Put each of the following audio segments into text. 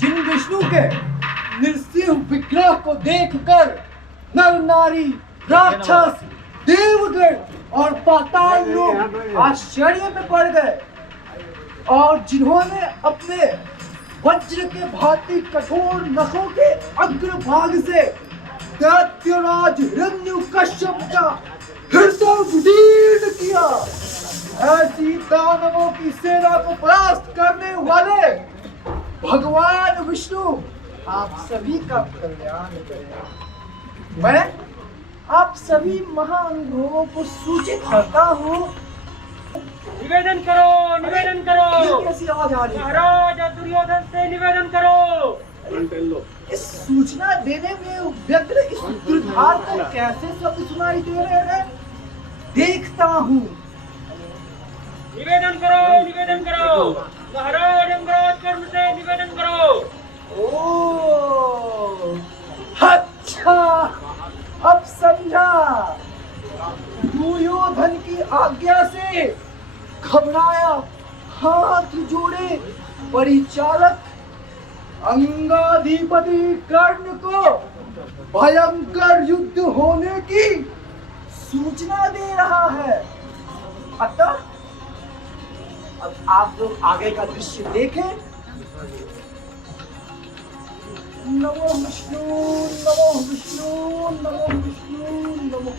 जिन विष्णु के नृसिंह विग्रह को देखकर नर नारी राक्षस देवगण और पाताल लोग आश्चर्य में पड़ गए और जिन्होंने अपने वज्र के भांति कठोर नखों के अग्रभाग से दैत्यराज हिरण्यकश्यप का हृदय विदीर्ण किया, ऐसी दानवों की सेना को परास्त करने वाले भगवान विष्णु आप सभी का कल्याण करें। मैं आप सभी महाअनुभवों को सूचित करता हूँ। निवेदन करो, निवेदन करो। कैसी आवाज आ रही है? महाराज और दुर्योधन से निवेदन करो। इस सूचना देने में व्यग्र इस दुर्धार को कैसे शब्द सुनाई दे रहे हैं? देखता हूँ। निवेदन करो, निवेदन करो। महाराज अंगराज कर्ण से निवेदन करो। ओ, अच्छा, अब समझा। दुर्योधन की आज्ञा से घबराया हाथ जोड़े परिचारक अंगाधिपति कर्ण को भयंकर युद्ध होने की सूचना दे रहा है। अतः अब आप लोग आगे का दृश्य देखें। नमो विष्णु, नमो विष्णु, नमो विष्णु, नमो।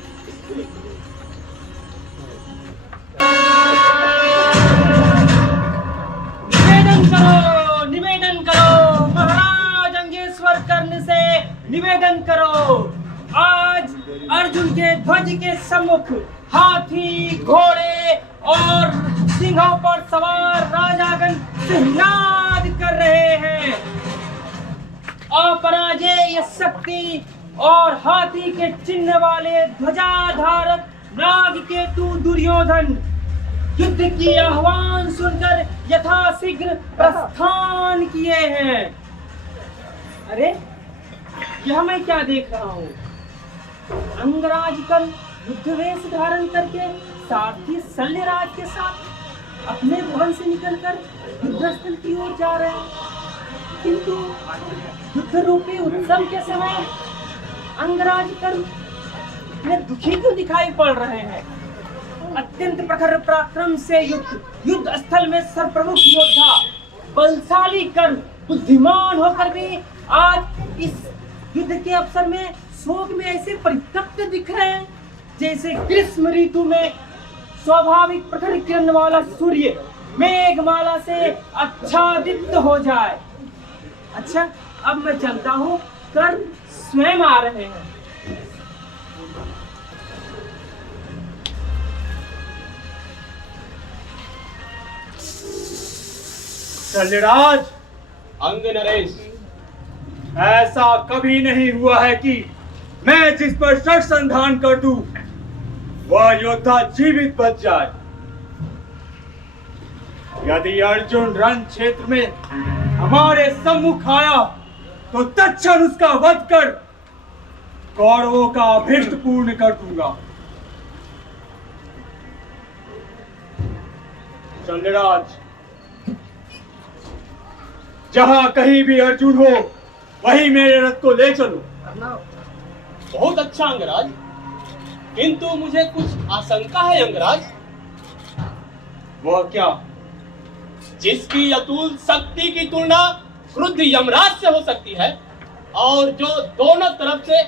निवेदन करो, निवेदन करो। महाराज अंगेश्वर कर्ण से निवेदन करो। आज अर्जुन के ध्वज के सम्मुख हाथी, घोड़े और सिंहों पर सवार राजागण सिंहनाद कर रहे हैं। अपराजेय शक्ति और हाथी के चिन्ह वाले ध्वजाधारक नागकेतु दुर्योधन युद्ध की आह्वान सुनकर यथाशीघ्र प्रस्थान किए हैं। अरे यह मैं क्या देख रहा हूँ? अंगराज कर्ण युद्ध वेश धारण करके सारथी शल्यराज के साथ अपने भवन से निकलकर युद्धस्थल की ओर जा रहे हैं, किंतु युद्ध रूपी उत्सव के समय अंगराज कर्ण इतने दुखी क्यों दिखाई पड़ रहे हैं? अत्यंत प्रखर पराक्रम से युद्ध स्थल में सर्वप्रमुख योद्धा बलशाली कर्ण बुद्धिमान होकर भी आज इस युद्ध के अवसर में शोक में ऐसे परितप्त दिख रहे हैं जैसे ग्रीष्म ऋतु में स्वाभाविक प्रखर किरण वाला सूर्य मेघमाला से आच्छादित हो जाए। अच्छा, अब मैं चलता हूँ, कर्ण स्वयं आ रहे हैं। शल्यराज, अंग नरेश, ऐसा कभी नहीं हुआ है कि मैं जिस पर शक संधान कर दूं वह योद्धा जीवित बच जाए। यदि अर्जुन रण क्षेत्र में हमारे सम्मुख आया तो तत्क्षण उसका वध कर कौरवों का अभीष्ट पूर्ण कर दूंगा। शल्यराज, जहां कहीं भी अर्जुन हो वहीं मेरे रथ को ले चलो। बहुत अच्छा अंगराज, किंतु मुझे कुछ आशंका है अंगराज। वह क्या? जिसकी अतुल शक्ति की तुलना क्रुद्ध यमराज से हो सकती है और जो दोनों तरफ से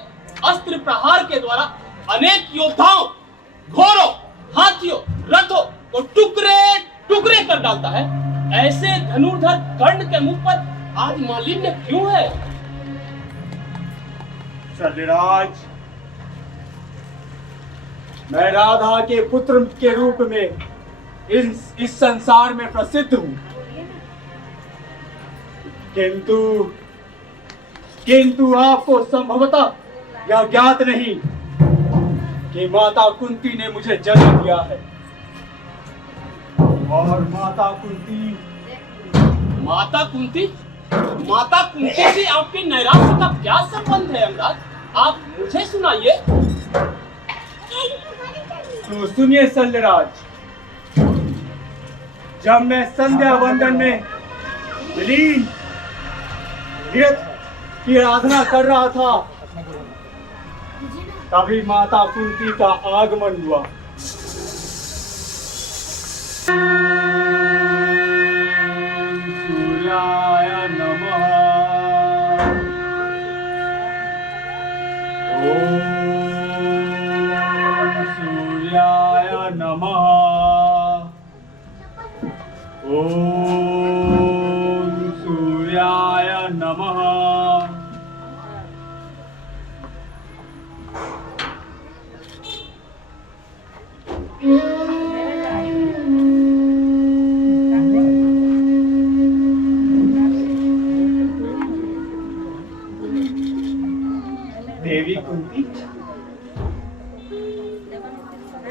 अस्त्र प्रहार के द्वारा अनेक योद्धाओं, घोड़ों डालता है, ऐसे धनुर्धर कर्ण के मुख पर आज मालिन्य क्यों है? शल्यराज, मैं राधा के पुत्र के रूप में इस संसार में प्रसिद्ध हूं, किंतु आपको संभवतः यह ज्ञात नहीं कि माता कुंती ने मुझे जन्म दिया है। और माता कुंती से आपके नैराश्य का क्या संबंध है यमराज? आप मुझे सुनाइए। तो सुनिए शल्यराज, जब मैं संध्या वंदन में विलीन नृत्य की आराधना कर रहा था, तभी माता कुंती का आगमन हुआ। सूर्याय नमः। ओम सूर्याय नमः। ओम सूर्याय नमः।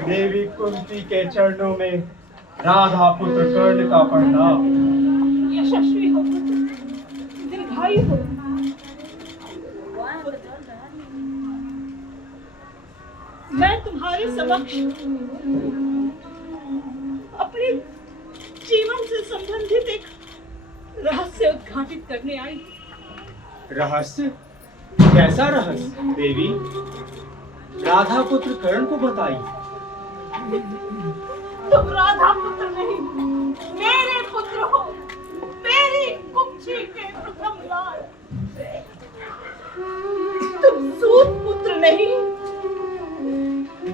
देवी कुंती के चरणों में राधा पुत्र कर्ण का प्रणाम। यशस्वी हो, दीर्घायु हो। मैं तुम्हारे समक्ष अपने जीवन से संबंधित एक रहस्य उद्घाटित करने आई। रहस्य? कैसा रहस्य देवी? राधा पुत्र कर्ण को बताइए। तुम राधा पुत्र नहीं, मेरे पुत्र हो, मेरी कुक्षी के प्रथम लाल। तुम सूत पुत्र नहीं,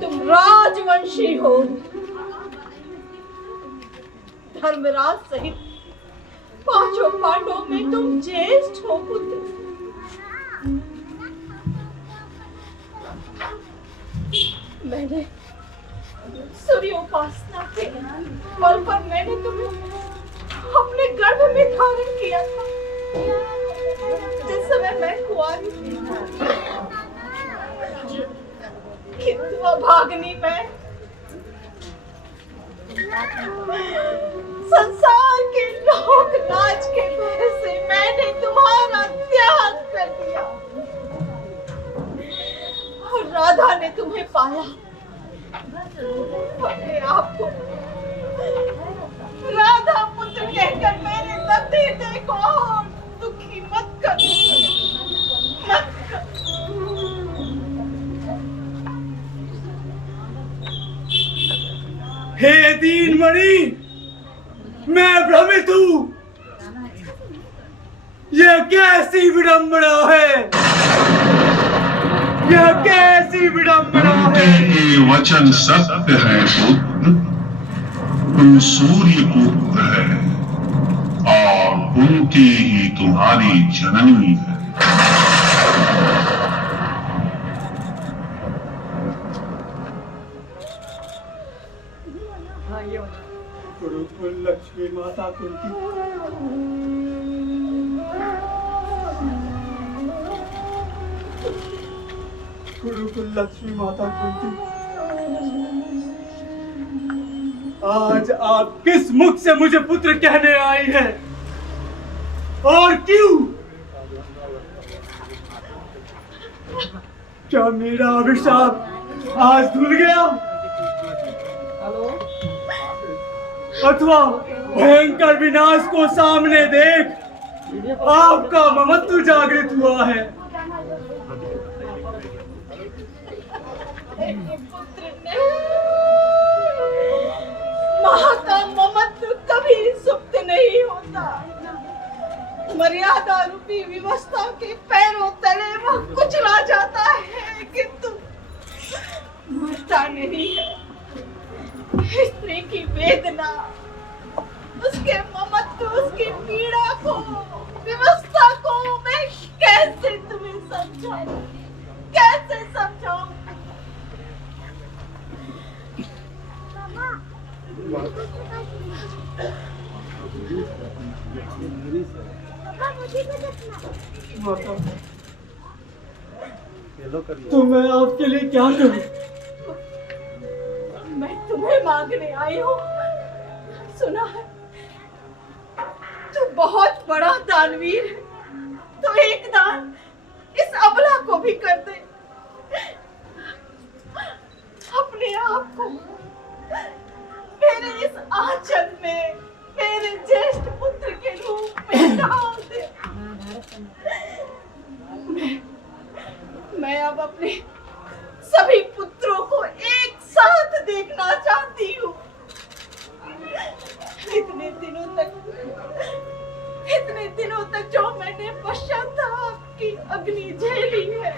तुम राजवंशी हो। धर्मराज सहित पांचों पांडवों में तुम ज्येष्ठ हो पुत्र। मैंने सूर्योपासना के बल पर मैंने तुम्हें अपने गर्भ में धारण किया था, जिस समय मैं कुंवारी थी। किंतु अभागिनी मैं संसार के लोक लाज के भय से मैंने तुम्हारा त्याग कर दिया और राधा ने तुम्हें पाया। अपने आप को राधा पुत्र कहकर मेरे दत्ते को और दुखी मत करो, मत करो। हे दीनमणि, मैं भ्रमित हूँ। यह कैसी विडंबना है? यह कैसी विडंबना है? ये वचन सत्य है पुत्र। तुम सूर्य पुत्र है और कुंती ही तुम्हारी जननी है। गुरुकुल लक्ष्मी माता कुंती, गुरुकुल लक्ष्मी माता कुंती, आज आप किस मुख से मुझे पुत्र कहने आई है और क्यों? क्या मेरा अभिशाप आज धुल गया अथवा भयंकर विनाश को सामने देख आपका ममत्व जागृत हुआ है? मां का ममत्व कभी सुप्त नहीं होता। मर्यादा रूपी व्यवस्था के पैरों तले वह कुचला जाता है, किंतु मरता नहीं है। स्त्री की वेदना, उसके व्यवस्था को मैं कैसे तुम्हें समझाऊं, कैसे समझाऊं? तो मैं आपके लिए क्या करूं? मैं तुम्हें मांगने आई हूँ। सुना है तू बहुत बड़ा दानवीर है, तो एक दान इस अबला को भी कर दे। अपने आप को मेरे इस आंचल में मेरे ज्येष्ठ पुत्र के रूप में ढाल दे। मैं अब अपने सभी पुत्रों को एक साथ देखना चाहती हूँ। इतने दिनों तक जो मैंने पश्चाताप की अग्नि झेली है,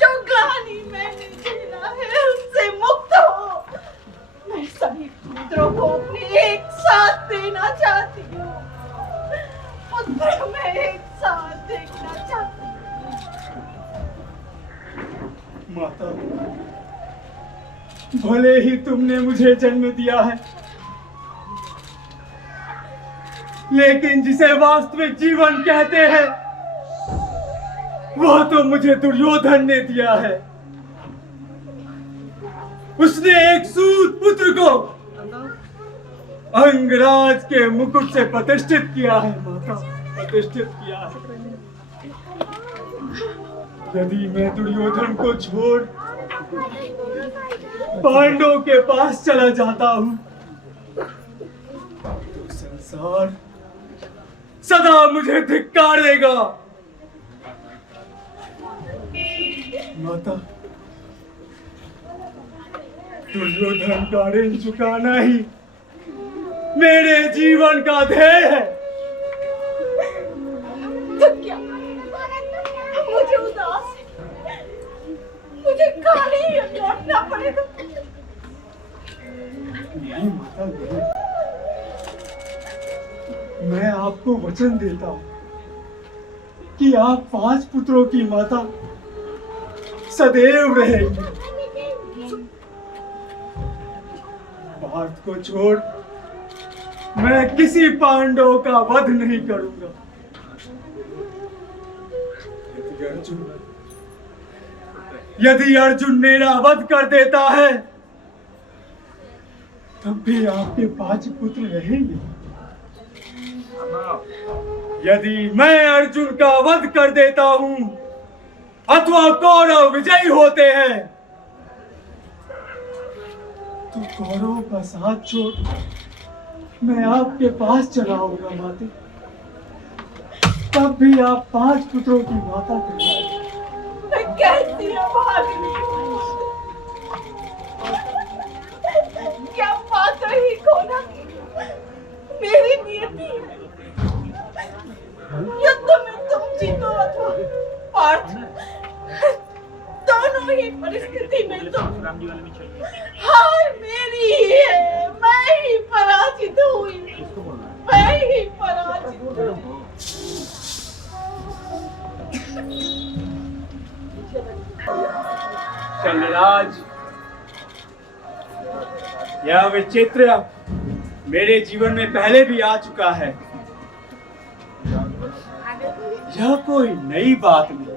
जो ग्लानि मैंने झेला है, उससे मुक्त हो मैं सभी पुत्रों को अपने एक साथ देना चाहती हूँ। पुत्र मैं एक साथ देखना चाहती हूँ। माता, भले ही तुमने मुझे जन्म दिया है, लेकिन जिसे वास्तविक जीवन कहते हैं वह तो मुझे दुर्योधन ने दिया है। उसने एक सूत पुत्र को अंगराज के मुकुट से प्रतिष्ठित किया है। माता, प्रतिष्ठित किया है। यदि मैं दुर्योधन को छोड़ पांडवों के पास चला जाता हूं तो संसार सदा मुझे धिक्कारेगा। माता, दुर्योधन का ऋण चुकाना ही मेरे जीवन का ध्येय है। तो क्या मुझे उदास है? मुझे खाली ही लौटना पड़ेगा। नहीं माता, नहीं। मैं आपको वचन देता हूं कि आप 5 पुत्रों की माता सदैव रहेंगी। भारत को छोड़ मैं किसी पांडव का वध नहीं करूंगा। यदि अर्जुन मेरा वध कर देता है तब भी आपके 5 पुत्र रहेंगे। यदि मैं अर्जुन का वध कर देता हूं अथवा कौरव विजयी होते हैं तो कौरवों का साथ छोड़ मैं आपके पास चला आऊंगा। माते, तब भी आप 5 पुत्रों की माता कहलाएंगे। मैं कैसी अभागिनी हूँ। क्या पात्र ही खोना मेरी नियति है। युद्ध में तुम जीतो अथवा पार्थ, दोनों ही परिस्थिति में तुम हार मेरी ही है। मैं ही पराजित हुई, मैं ही पराजित हुई। शल्यराज, यह विचित्र मेरे जीवन में पहले भी आ चुका है। यह कोई नई बात नहीं।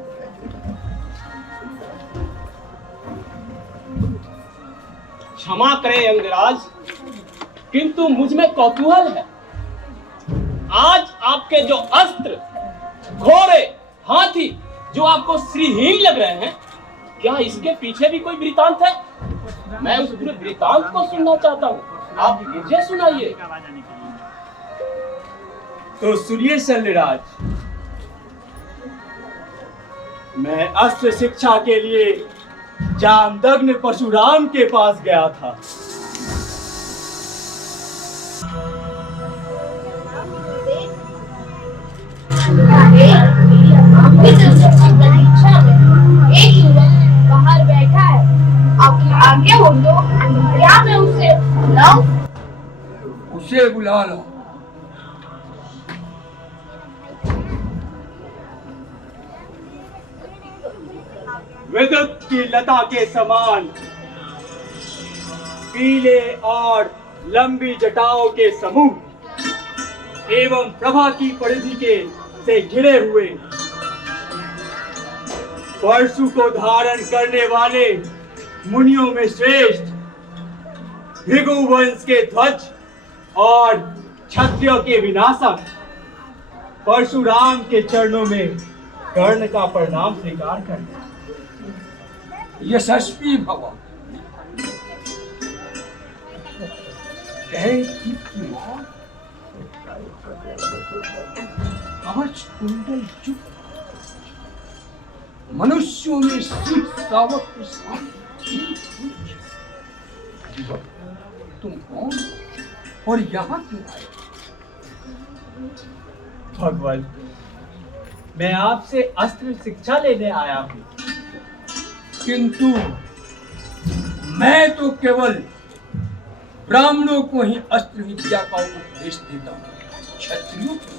क्षमा करें अंगराज, किंतु मुझ में कौतूहल है। आज आपके जो अस्त्र, घोड़े, हाथी जो आपको श्रीहीन लग रहे हैं, क्या इसके पीछे भी कोई वृतांत है? मैं उस पूरे वृतांत को सुनना चाहता हूँ। आप मुझे सुनाइए। तो सुनिए शल्यराज, मैं अस्त्र शिक्षा के लिए जामदग्न परशुराम के पास गया था। एक युवक बाहर बैठा है, आपकी आज्ञा हो तो क्या मैं उसे बुलाऊं? उसे बुला लो। विद्युत की लता के समान पीले और लंबी जटाओं के समूह एवं प्रभा की परिधि के से घिरे हुए परशु को धारण करने वाले मुनियों में श्रेष्ठ भृगु वंश के ध्वज और क्षत्रियों के विनाशक परशुराम के चरणों में कर्ण का प्रणाम स्वीकार करना। यशस्वी भव। कवच कुंडल युक्त मनुष्यों में सिख सावक के साथ तुम कौन और यहाँ क्यों आए? भगवान, मैं आपसे अस्त्र शिक्षा लेने आया हूँ। किंतु मैं तो केवल ब्राह्मणों को ही अस्त्र विद्या का उपदेश देता हूँ, क्षत्रियों को।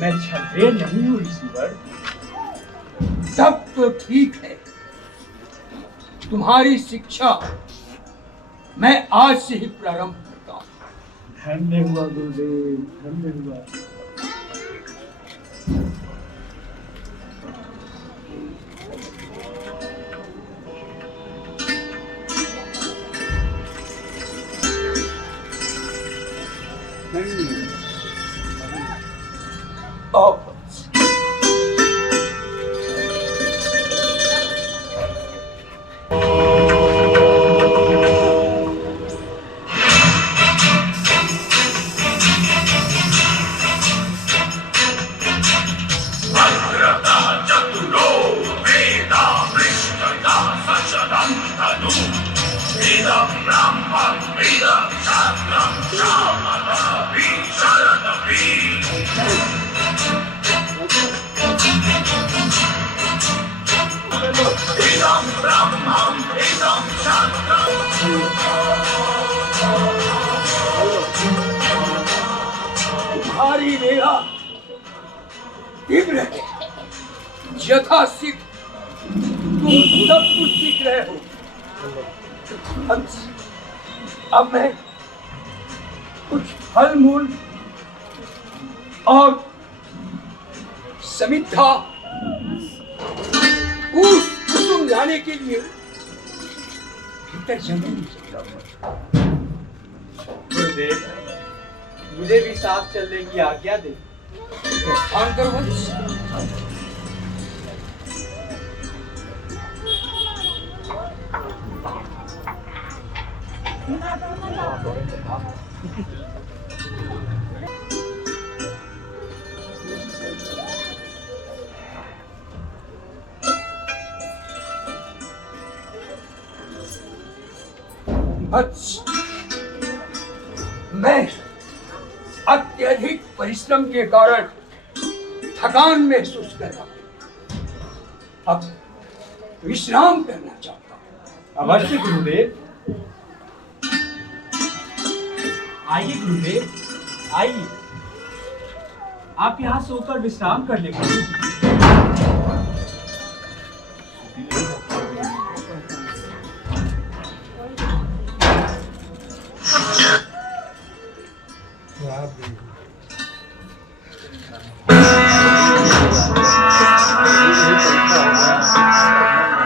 मैं क्षत्रिय नहीं हूँ ऋषिवर। सब तो ठीक है, तुम्हारी शिक्षा मैं आज से ही प्रारंभ करता हूँ। धन्य हुआ गुरुदेव, धन्य हुआ। तुम्हारी रेखा तीव्र है, यथा सीख तुम सब कुछ सीख रहे हो। अब मैं कुछ फल मूल और समिधा कुसुम लाने के लिए भीतर जंगल में चला हूं। गुरुदेव, मुझे भी साथ चलने की आज्ञा दे। प्रस्थान करो वंश। वत्स, मैं अत्यधिक परिश्रम के कारण थकान महसूस कर रहा हूं। अब विश्राम करना चाहता हूं। अवश्य गुरुदेव। आइए गुरुदेव, आइए। आप यहाँ सोकर विश्राम कर लेंगे।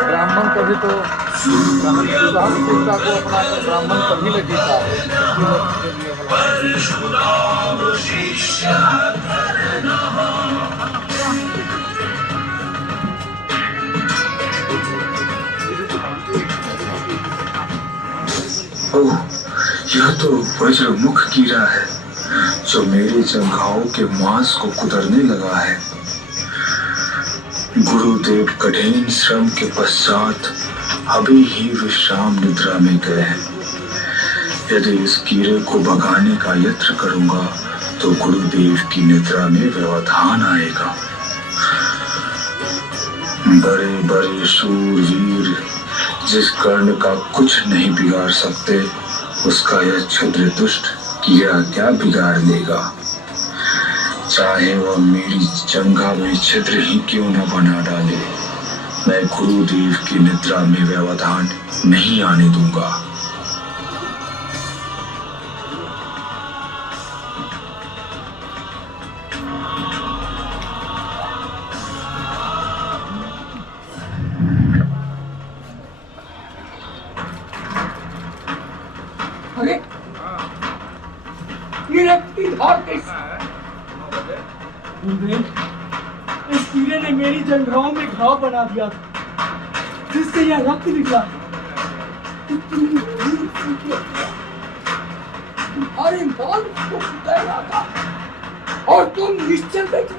ब्राह्मण कभी तो सहनशीलता को अपनाकर ब्राह्मण कभी न जीता ओह, यह तो वज्रमुख कीड़ा है जो मेरे जंघाओं के मांस को कुतरने लगा है। गुरुदेव कठिन श्रम के पश्चात अभी ही विश्राम निद्रा में गए हैं। यदि इस कीड़े को भगाने का यत्न करूंगा तो गुरुदेव की निद्रा में व्यवधान आएगा। बड़े बड़े शूरवीर जिस कर्ण का कुछ नहीं बिगाड़ सकते, उसका यह क्षुद्र दुष्ट कीड़ा क्या बिगाड़ लेगा, चाहे वह मेरी जंघा में छिद्र ही क्यों न बना डाले। मैं गुरुदेव की निद्रा में व्यवधान नहीं आने दूंगा। अरे ये रक्त की धार कैसे? इस कीड़े ने मेरी जंघाओं में घाव बना दिया जिससे यह रक्त निकला। तुम्हारे माल को कुतैला था और तुम निश्चल बैठे।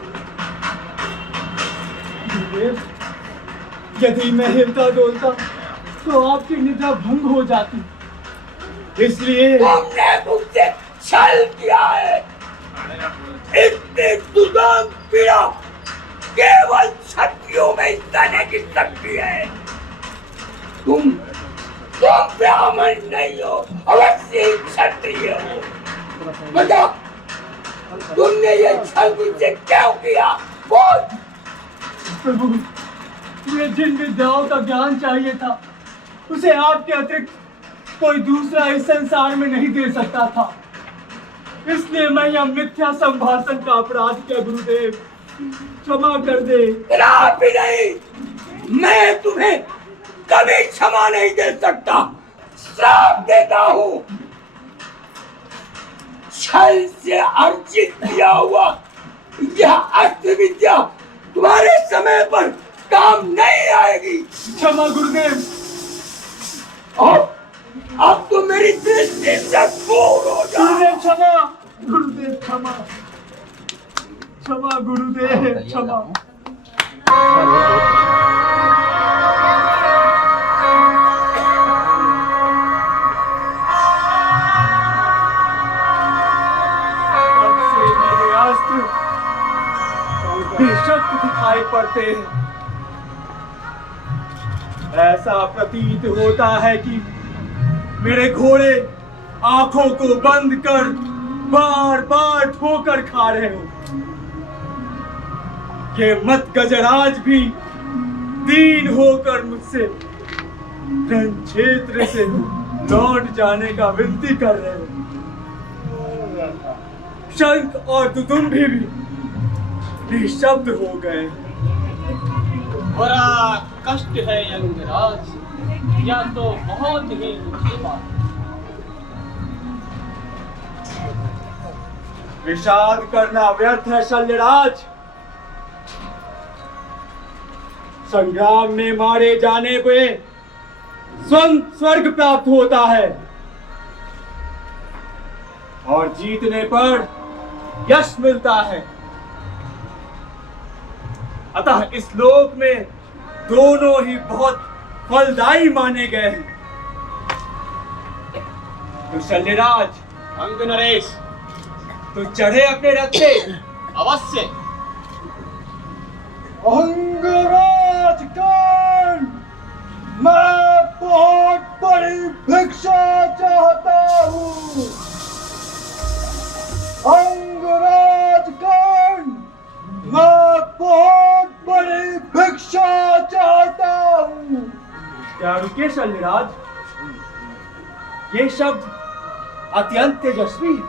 यदि मैं हिलता डोलता तो आपकी निद्रा भंग हो जाती, इसलिए तुमने मुझसे छल किया है। इतनी दुर्गम पीड़ा केवल क्षत्रियों में सहने की शक्ति है। तुम ब्राह्मण नहीं हो, अवश्य क्षत्रिय हो। बताओ, तुमने ये छल मुझसे क्यों किया? बोल। प्रभु, मुझे जिन विद्याओं का ज्ञान चाहिए था उसे आपके अतिरिक्त कोई दूसरा इस संसार में नहीं दे सकता था, इसलिए मैं यह मिथ्या संभाषण का अपराध किया। गुरुदेव क्षमा कर दे। भी नहीं, मैं तुम्हें कभी क्षमा नहीं दे सकता। श्राप देता हूँ। छल से अर्जित किया हुआ यह अस्त्र विद्या तुम्हारे समय पर काम नहीं आएगी। क्षमा गुरुदेव। अब तो मेरी दृष्टि से दूर हो जा। गुरुदेव क्षमा, गुरुदेव क्षमा, क्षमा गुरुदेव क्षमा। अब से मेरे अस्त्र बेशक दिखाई पड़ते हैं। ऐसा प्रतीत होता है कि मेरे घोड़े आंखों को बंद कर बार बार ठोकर खा रहे हो। ये मत गजराज भी दीन होकर मुझसे रण क्षेत्र से लौट जाने का विनती कर रहे हो। शंख और दुदुम्भी भी निशब्द हो गए। बड़ा कष्ट है यंगराज, यह तो बहुत ही दुखी बात। विषाद करना व्यर्थ है शल्यराज। संग्राम में मारे जाने पे स्वयं स्वर्ग प्राप्त होता है और जीतने पर यश मिलता है। अतः इस लोक में दोनों ही बहुत फलदायी माने गए हैं। तो शल्यराज, अंग नरेश, तो चढ़े अपने रथ से। अवश्य। अंगराज कर्ण, मैं बहुत बड़ी भिक्षा चाहता हूँ। अंगराज कर्ण, मैं बहुत बड़ी भिक्षा चाहता हूँ। क्या रुके शल्यराज, ये शब्द अत्यंत तेजस्वी है।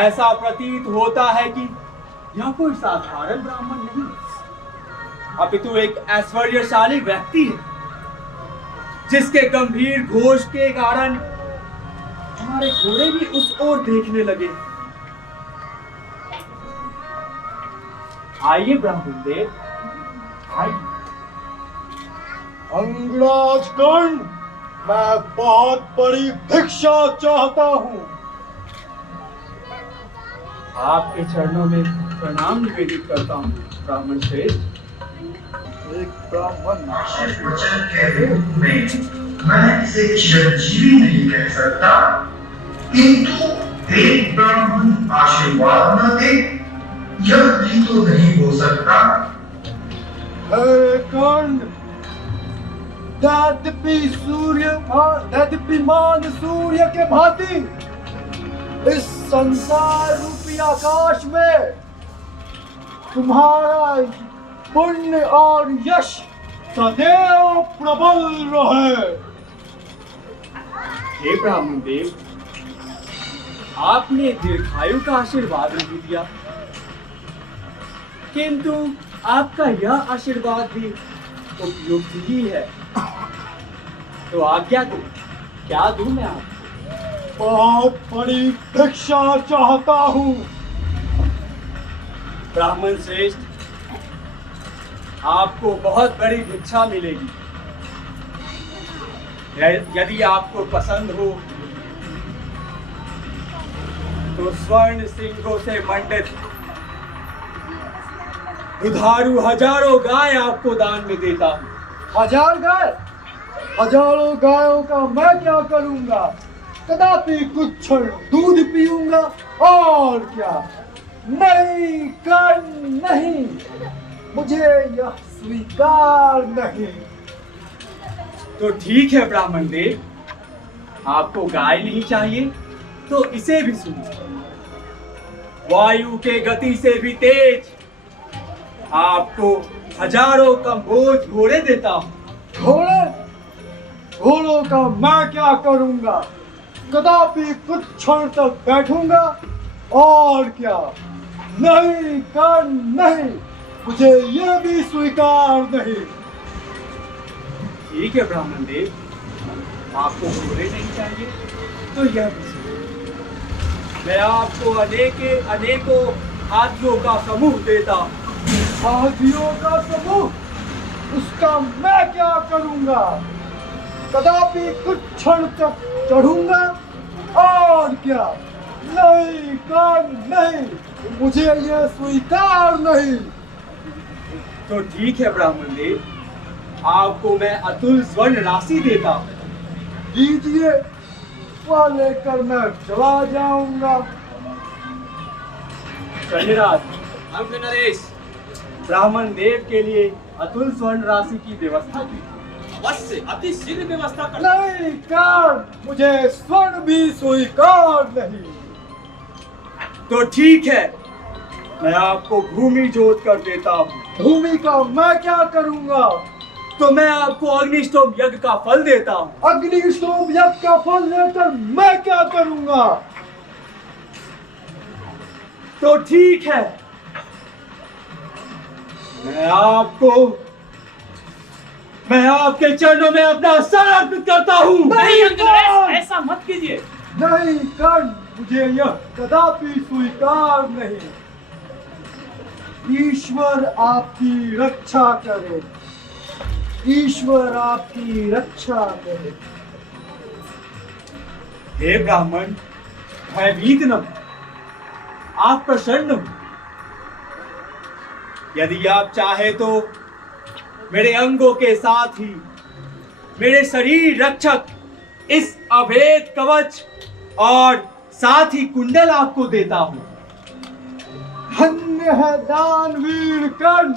ऐसा प्रतीत होता है कि यह कोई साधारण ब्राह्मण नहीं, अपितु एक ऐश्वर्यशाली व्यक्ति है, जिसके गंभीर घोष के कारण हमारे घोड़े भी उस ओर देखने लगे। आइए ब्राह्मण देव, आइए। अंगराज कर्ण, मैं बहुत बड़ी भिक्षा चाहता हूँ। आपके चरणों में प्रणाम निवेदित करता हूँ ब्राह्मण श्रेष्ठ। एक ब्राह्मण वचन के रूप में मैं इसे चिरंजीवी नहीं कह सकता, किंतु एक ब्राह्मण आशीर्वाद न दे यह भी तो नहीं हो सकता। कर्ण, दैदीप्यमान सूर्य के भांति इस संसार रूपी आकाश में तुम्हारा पुण्य और यश सदैव प्रबल रहे। हे ब्राह्मण देव, आपने दीर्घायु का आशीर्वाद नहीं दिया, किंतु आपका यह आशीर्वाद भी उपयुक्त ही है। तो आज्ञा दो, क्या दूं मैं आपको? बहुत बड़ी भिक्षा चाहता हूँ। ब्राह्मण श्रेष्ठ, आपको बहुत बड़ी भिक्षा मिलेगी। यदि आपको पसंद हो तो स्वर्ण सिंहों से मंडित दुधारू हजारों गाय आपको दान में देता हूं। हजार गाय? हजारों गायों का मैं क्या करूंगा? कदापि कुछ क्षण दूध पीऊंगा और क्या। नहीं कर नहीं, मुझे यह स्वीकार नहीं। तो ठीक है ब्राह्मण देव, आपको गाय नहीं चाहिए तो इसे भी सुनिए। वायु के गति से भी तेज आपको हजारों का बोझ घोड़े देता हूं। घोड़े? घोड़ों का मैं क्या करूंगा? कदापि कुछ क्षण तक बैठूंगा और क्या। नहीं कर नहीं, मुझे यह भी स्वीकार नहीं। ठीक है ब्राह्मण देव, आपको घोड़े नहीं चाहिए तो यह भी सुनिए। मैं आपको अनेकों हाथियों का समूह देता हूं। हाथियों का समूह? उसका मैं क्या करूंगा? कदापि कुछ क्षण तक चढ़ूंगा और क्या। नहीं कर नहीं, मुझे यह स्वीकार नहीं। तो ठीक है ब्राह्मण देव, आपको मैं अतुल स्वर्ण राशि देता हूं। दीजिए, वह लेकर मैं चला जाऊंगा। शनिराज, नरेश, ब्राह्मण देव के लिए अतुल स्वर्ण राशि की व्यवस्था की। अवश्य, अति शीघ्र व्यवस्था कर। नहीं कर, मुझे स्वर्ण भी स्वीकार नहीं। तो ठीक है, मैं आपको भूमि जोत कर देता हूँ। भूमि का मैं क्या करूंगा? तो मैं आपको अग्निष्टोम यज्ञ का फल देता हूँ। अग्निष्टोम यज्ञ का फल लेकर मैं क्या करूंगा? तो ठीक है, मैं आपके चरणों में अपना सर अर्पित करता हूँ। नहीं अंगनरेश, ऐसा मत कीजिए। नहीं कर, मुझे यह कदापि स्वीकार नहीं। ईश्वर आपकी रक्षा करे, ईश्वर आपकी रक्षा करे। हे ब्राह्मण, भयभीत न हो, आप प्रसन्न हो। यदि आप चाहे तो मेरे अंगों के साथ ही मेरे शरीर रक्षक इस अभेद कवच और साथ ही कुंडल आपको देता हूं। धन्य है दानवीर कर्ण,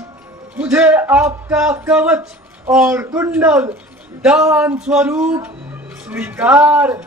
मुझे आपका कवच और कुंडल दान स्वरूप स्वीकार।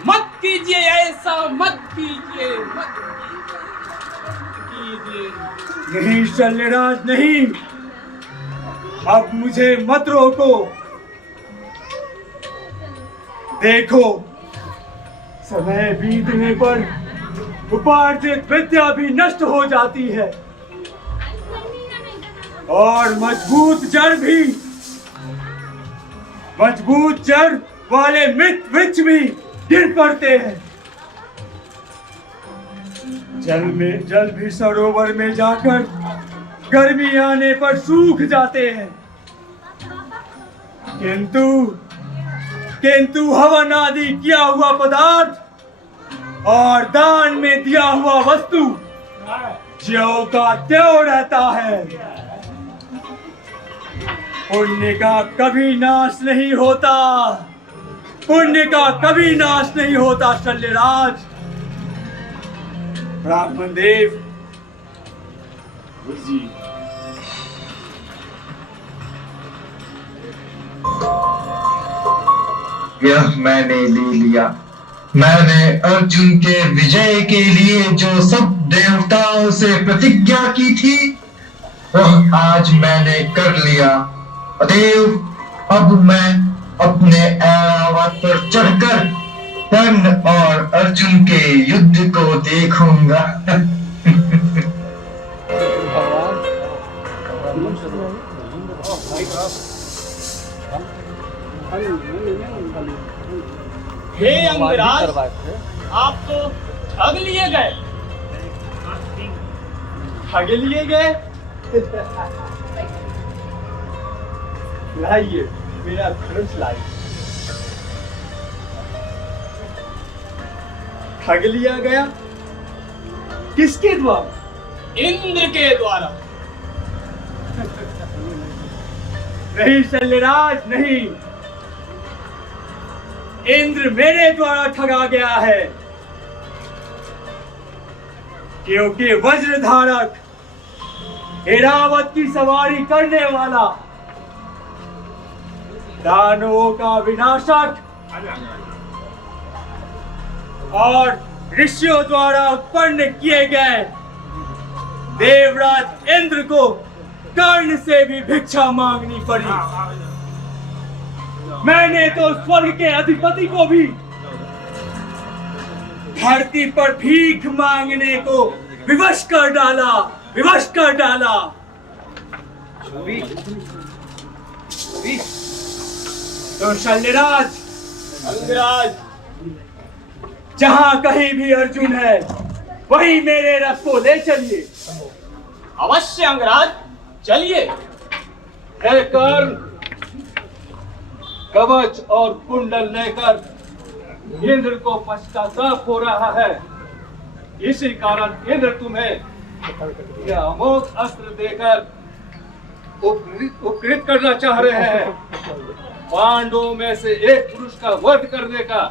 मत कीजिए, ऐसा मत कीजिए, मत कीजिए। नहीं शल्यराज, नहीं। अब मुझे मत रोको। देखो, समय बीतने पर उपार्जित विद्या भी नष्ट हो जाती है। और मजबूत जड़ वाले मित्र वृक्ष भी गिर पड़ते हैं। जल भी सरोवर में जाकर गर्मी आने पर सूख जाते हैं। किंतु हवन आदि किया हुआ पदार्थ और दान में दिया हुआ वस्तु ज्यों का त्यों रहता है। पुण्य का कभी नाश नहीं होता शल्यराज। ब्राह्मण देव जी, यह मैंने ले लिया। मैंने अर्जुन के विजय के लिए जो सब देवताओं से प्रतिज्ञा की थी वह आज मैंने कर लिया। अतएव अब मैं अपने ऐरावत पर चढ़कर कर्ण और अर्जुन के युद्ध को देखूंगा। हे अंगराज, आप तो ठग लिए गए। लाइए मेरा धनुष लाइए। ठग लिया गया? किसके द्वारा? इंद्र के द्वारा। नहीं शल्यराज, नहीं। इंद्र मेरे द्वारा ठगा गया है, क्योंकि वज्रधारक ऐरावत की सवारी करने वाला, दानवों का विनाशक और ऋषियों द्वारा उत्पन्न किए गए देवराज इंद्र को कर्ण से भी भिक्षा मांगनी पड़ी। मैंने तो स्वर्ग के अधिपति को भी धरती पर भीख मांगने को विवश कर डाला। तो शल्यराज, अंगराज, जहां कहीं भी अर्जुन है वहीं मेरे रथ को ले चलिए। अवश्य अंगराज, चलिए। हे कर्ण, कवच और कुंडल लेकर इंद्र को पश्चाताप हो रहा है। इसी कारण इंद्र तुम्हें यह अमोघ अस्त्र देकर उपकृत करना चाह रहे हैं। पांडवों में से एक पुरुष का वध करने का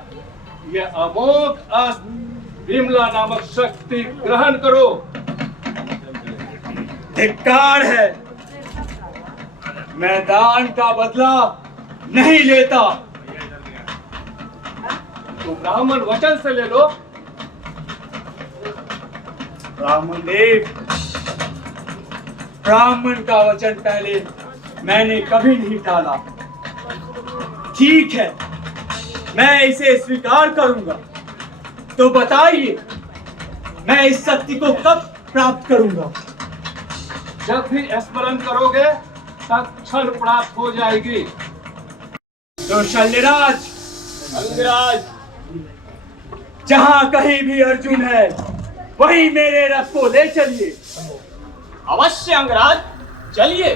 यह अमोघ अस्त्र विमला नामक शक्ति ग्रहण करो। धिक्कार है, मैं दान का बदला नहीं लेता। तो ब्राह्मण वचन से ले लो। ब्राह्मण देव, ब्राह्मण का वचन पहले मैंने कभी नहीं टाला। ठीक है, मैं इसे स्वीकार करूंगा। तो बताइए, मैं इस शक्ति को कब प्राप्त करूंगा? जब भी स्मरण करोगे तब क्षण प्राप्त हो जाएगी। तो शल्यराज, अंगराज, जहां कहीं भी अर्जुन है वहीं मेरे रथ को ले चलिए। अवश्य अंगराज, चलिए।